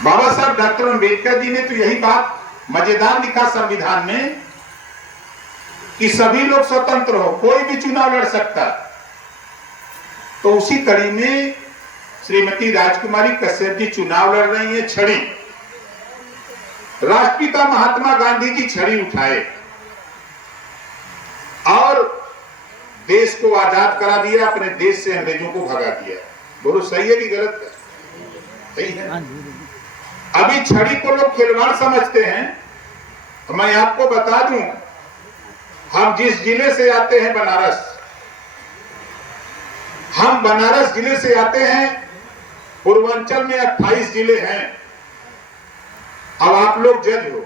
बाबा साहब डॉक्टर अम्बेडकर जी ने तो यही बात मजेदार लिखा संविधान में कि सभी लोग स्वतंत्र हो, कोई भी चुनाव लड़ सकता। तो उसी कड़ी में श्रीमती राजकुमारी कश्यप जी चुनाव लड़ रही है। छड़ी, राष्ट्रपिता महात्मा गांधी जी छड़ी उठाए और देश को आजाद करा दिया, अपने देश से अंग्रेजों को भगा दिया। बोलो सही है कि गलत है? सही है। अभी छड़ी को लोग खिलवाड़ समझते हैं। तो मैं आपको बता दूं, हम जिस जिले से आते हैं बनारस, हम बनारस जिले से आते हैं। पूर्वांचल में 28 जिले हैं। अब आप लोग जज हो,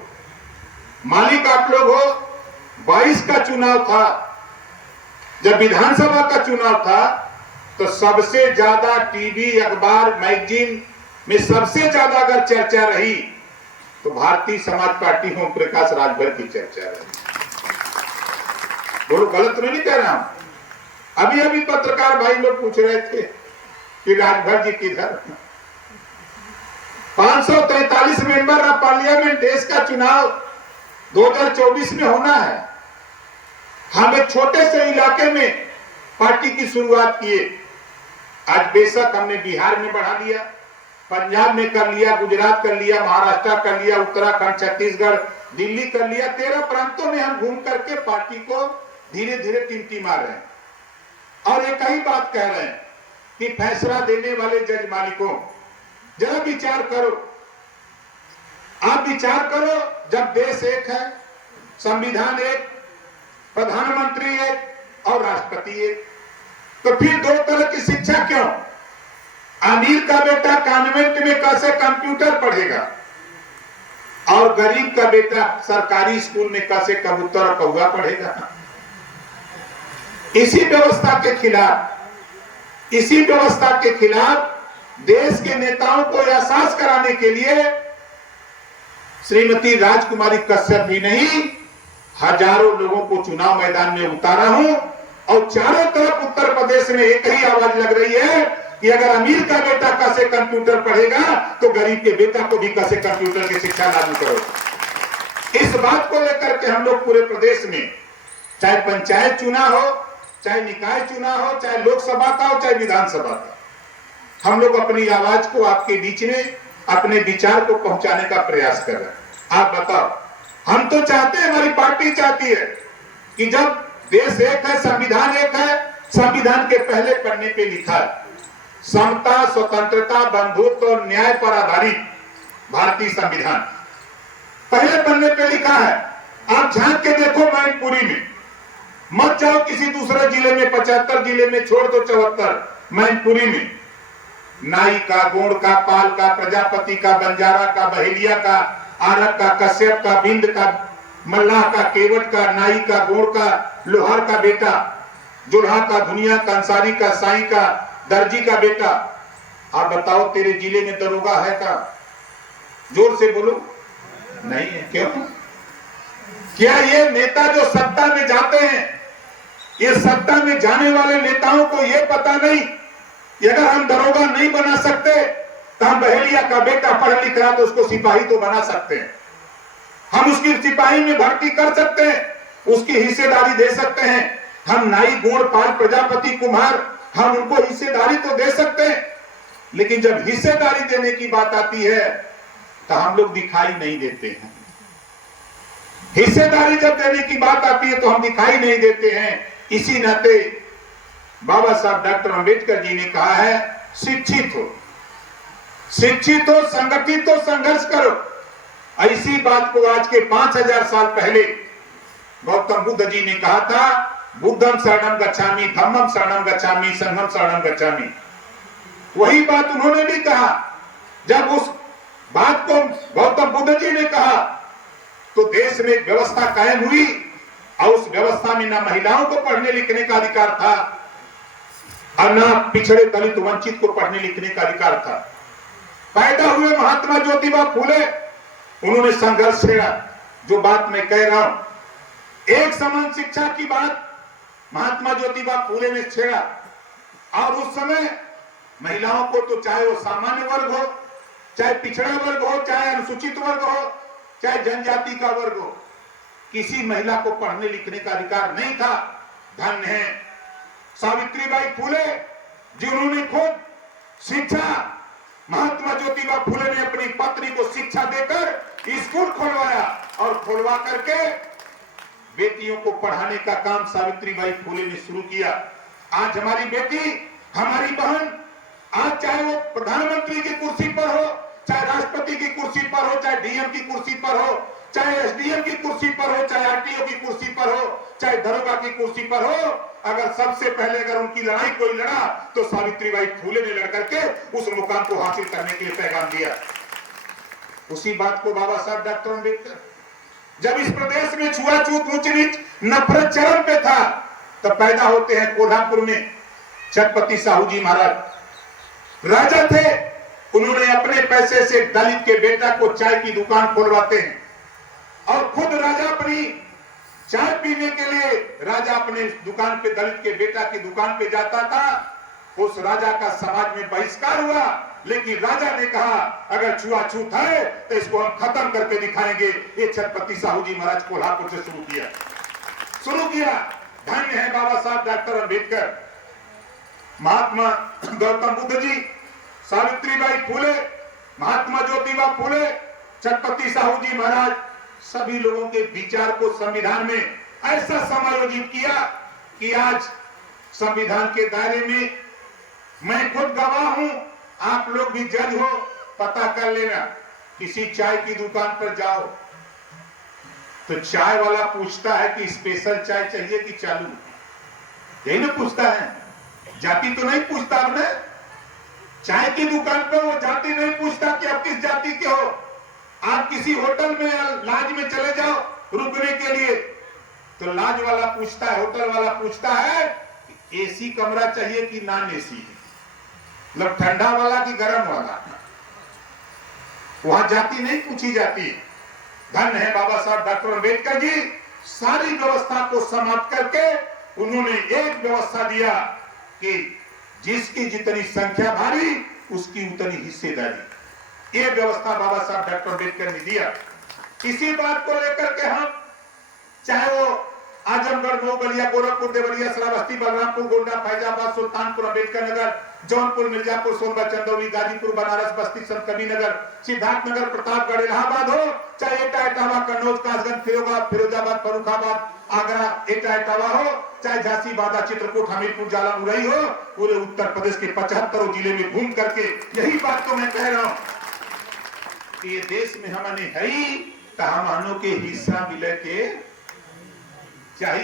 मालिक आप लोग हो। 22 का चुनाव था, जब विधानसभा का चुनाव था तो सबसे ज्यादा टीवी, अखबार, मैगजीन में सबसे ज्यादा अगर चर्चा रही तो भारतीय समाज पार्टी ओम प्रकाश राजभर की चर्चा रही। बोलो गलत तो नहीं कह रहा हूं। अभी अभी पत्रकार भाई लोग पूछ रहे थे कि राजभर जी किधर। 543 मेंबर ऑफ पार्लियामेंट, देश का चुनाव 2024 में होना है। हम एक छोटे से इलाके में पार्टी की शुरुआत किए। आज बेशक हमने बिहार में बढ़ा लिया, पंजाब में कर लिया, गुजरात कर लिया, महाराष्ट्र कर लिया, उत्तराखंड, छत्तीसगढ़, दिल्ली कर लिया। 13 प्रांतों में हम घूम करके पार्टी को धीरे धीरे टिमटिमा रहे हैं और एक ही बात कह रहे हैं कि फैसला देने वाले जज मालिकों, जरा विचार करो। आप विचार करो, जब देश एक है, संविधान एक, प्रधानमंत्री एक और राष्ट्रपति एक, तो फिर दो तरह की शिक्षा क्यों? अमीर का बेटा कॉन्वेंट में कैसे कंप्यूटर पढ़ेगा और गरीब का बेटा सरकारी स्कूल में कैसे कबूतर और कौवा पढ़ेगा? इसी व्यवस्था के खिलाफ देश के नेताओं को एहसास कराने के लिए श्रीमती राजकुमारी कश्यप भी नहीं, हजारों लोगों को चुनाव मैदान में उतारा हूं और चारों तरफ उत्तर प्रदेश में एक ही आवाज लग रही है कि अगर अमीर का बेटा कैसे कंप्यूटर पढ़ेगा तो गरीब के बेटा को भी कैसे कंप्यूटर की शिक्षा लागू करो। इस बात को लेकर के हम लोग पूरे प्रदेश में, चाहे पंचायत चुनाव हो, चाहे निकाय चुनाव हो, चाहे लोकसभा का हो, चाहे विधानसभा का, हम लोग अपनी आवाज को आपके बीच में, अपने विचार को पहुंचाने का प्रयास कर रहे हैं। आप बताओ, हम तो चाहते हैं, हमारी पार्टी चाहती है कि जब देश एक है, संविधान एक है, संविधान के पहले पन्ने पे लिखा है समता, स्वतंत्रता, बंधुत्व और न्याय पर आधारित भारतीय संविधान। पहले पन्ने पे लिखा है। आप झांक के देखो मैनपुरी में, मत जाओ किसी दूसरे जिले में, 75 जिले में छोड़ दो 74, मैनपुरी में नाई का, गोंड का, पाल का, प्रजापति का, बंजारा का, बहेलिया का, आरक का, कश्यप का, बिंद का, मल्लाह का, केवट का, नाई का, गोंड का, लोहार का बेटा, जुल्हा का, दुनिया का, अंसारी का, साई का, दर्जी का बेटा। आप बताओ तेरे जिले में दरोगा है का? जोर से बोलो। नहीं है। क्यों? क्या ये नेता जो सत्ता में जाते हैं, ये सत्ता में जाने वाले नेताओं को ये पता नहीं कि अगर हम दरोगा नहीं बना सकते तो हम बहेलिया का बेटा पढ़ लिख रहा तो उसको सिपाही तो बना सकते हैं, हम उसकी सिपाही में भर्ती कर सकते हैं, उसकी हिस्सेदारी दे सकते हैं। हम नाई, गोंड, पाल, प्रजापति, कुम्हार, हम उनको हिस्सेदारी तो दे सकते हैं, लेकिन जब हिस्सेदारी देने की बात आती है तो हम लोग दिखाई नहीं देते हैं। हिस्सेदारी जब देने की बात आती है तो हम दिखाई नहीं देते हैं। इसी नाते बाबा साहब डॉक्टर अम्बेडकर जी ने कहा है, शिक्षित हो, संगठित हो, संघर्ष करो। ऐसी बात को आज के 5000 साल पहले गौतम बुद्ध जी ने कहा था, बुद्धम शरणम गच्छामि, धम्मम शरणम गच्छामि, संघम शरणम गच्छामि। वही बात उन्होंने भी कहा। जब उस बात को गौतम बुद्ध जी ने कहा तो देश में एक व्यवस्था कायम हुई और उस व्यवस्था में ना महिलाओं को पढ़ने लिखने का अधिकार था और ना पिछड़े, दलित, वंचित को पढ़ने लिखने का अधिकार था। पैदा हुए महात्मा ज्योतिबा फूले, उन्होंने संघर्ष छेड़ा। जो बात मैं कह रहा हूं, एक समान शिक्षा की बात महात्मा ज्योतिबा फूले ने छेड़ा और उस समय महिलाओं को, तो चाहे वो सामान्य वर्ग हो चाहे पिछड़ा वर्ग हो, चाहे अनुसूचित वर्ग हो, चाहे जनजाति का वर्ग हो, किसी महिला को पढ़ने लिखने का अधिकार नहीं था। धन्य है सावित्रीबाई फुले जिन्होंने खुद शिक्षा, महात्मा ज्योतिबा फुले ने अपनी पत्नी को शिक्षा देकर स्कूल खोलवाया और खोलवा करके बेटियों को पढ़ाने का काम सावित्रीबाई फुले ने शुरू किया। आज हमारी बेटी, हमारी बहन, आज चाहे वो प्रधानमंत्री की कुर्सी पर हो, चाहे राष्ट्रपति की कुर्सी पर हो, चाहे डीएम की कुर्सी पर हो, चाहे एसडीएम की कुर्सी पर हो, चाहे आरटीओ की कुर्सी पर हो, चाहे दरोगा की कुर्सी पर हो, अगर सबसे पहले अगर उनकी लड़ाई कोई लड़ा तो सावित्रीबाई फुले ने लड़ करके उस मुकाम को हासिल करने के लिए पैगाम दिया। उसी बात को बाबा साहब डॉक्टर अम्बेडकर, जब इस प्रदेश में छुआछूत, ऊंच नीच, नफरत चरम पे था, तब पैदा होते हैं कोल्हापुर में छत्रपति साहू जी महाराज। राजा थे, उन्होंने अपने पैसे से दलित के बेटा को चाय की दुकान खोलवाते हैं और खुद राजा अपनी चाय पीने के लिए राजा अपने दुकान पे, दलित के बेटा की दुकान पे जाता था। उस राजा का समाज में बहिष्कार हुआ, लेकिन राजा ने कहा अगर छुआछूत है तो इसको हम खत्म करके दिखाएंगे। ये छत्रपति साहू जी महाराज कोल्हापुर से शुरू किया। धन्य है बाबा साहब डॉक्टर अम्बेडकर, महात्मा गौतम बुद्ध जी, सावित्रीबाई फुले, महात्मा ज्योतिबा फुले, छत्रपति साहू जी महाराज, सभी लोगों के विचार को संविधान में ऐसा समायोजित किया कि आज संविधान के दायरे में मैं खुद गवाह हूं, आप लोग भी जज हो, पता कर लेना। किसी चाय की दुकान पर जाओ तो चाय वाला पूछता है कि स्पेशल चाय चाहिए कि चालू, यही ना पूछता है, जाति तो नहीं पूछता। आपने चाय की दुकान पर वो जाति नहीं पूछता कि आप किस जाति के हो। आप किसी होटल में या लॉज में चले जाओ रुकने के लिए तो लॉज वाला पूछता है, होटल वाला पूछता है एसी कमरा चाहिए कि नॉन एसी, मतलब ठंडा वाला कि गर्म वाला। वहां जाति नहीं पूछी जाती। धन्य है बाबा साहब डॉक्टर अम्बेडकर जी, सारी व्यवस्था को समाप्त करके उन्होंने एक व्यवस्था दिया कि जिसकी जितनी संख्या भारी उसकी उतनी हिस्सेदारी। ये व्यवस्था बाबा साहब डॉक्टर अम्बेडकर ने दिया। इसी बात को लेकर के हम, चाहे वो आजमगढ़, नौगलिया, गोरखपुर, देवरिया, श्रावस्ती, बलरामपुर, गोंडा, फैजाबाद, सुल्तानपुर, अम्बेडकर नगर, जौनपुर, मिर्जापुर, सोनभद्र, चंदौली, गाजीपुर, बनारस, बस्ती, संत कबीरनगर, सिद्धार्थनगर, प्रतापगढ़, इलाहाबाद हो, चाहे एटा, इटावा, कन्नौज, कासगंज, फिरोजाबाद, फर्रुखाबाद, आगरा, एटा, इटावा हो, चाहे झांसी, बांदा, चित्रकूट, हमीरपुर, जाला, मुरई हो, पूरे उत्तर प्रदेश के 75 जिले में घूम करके यही बात तो मैं कह रहा हूं कि ये देश में हमने है ही तो हमनों के हिस्सा मिले के चाहिए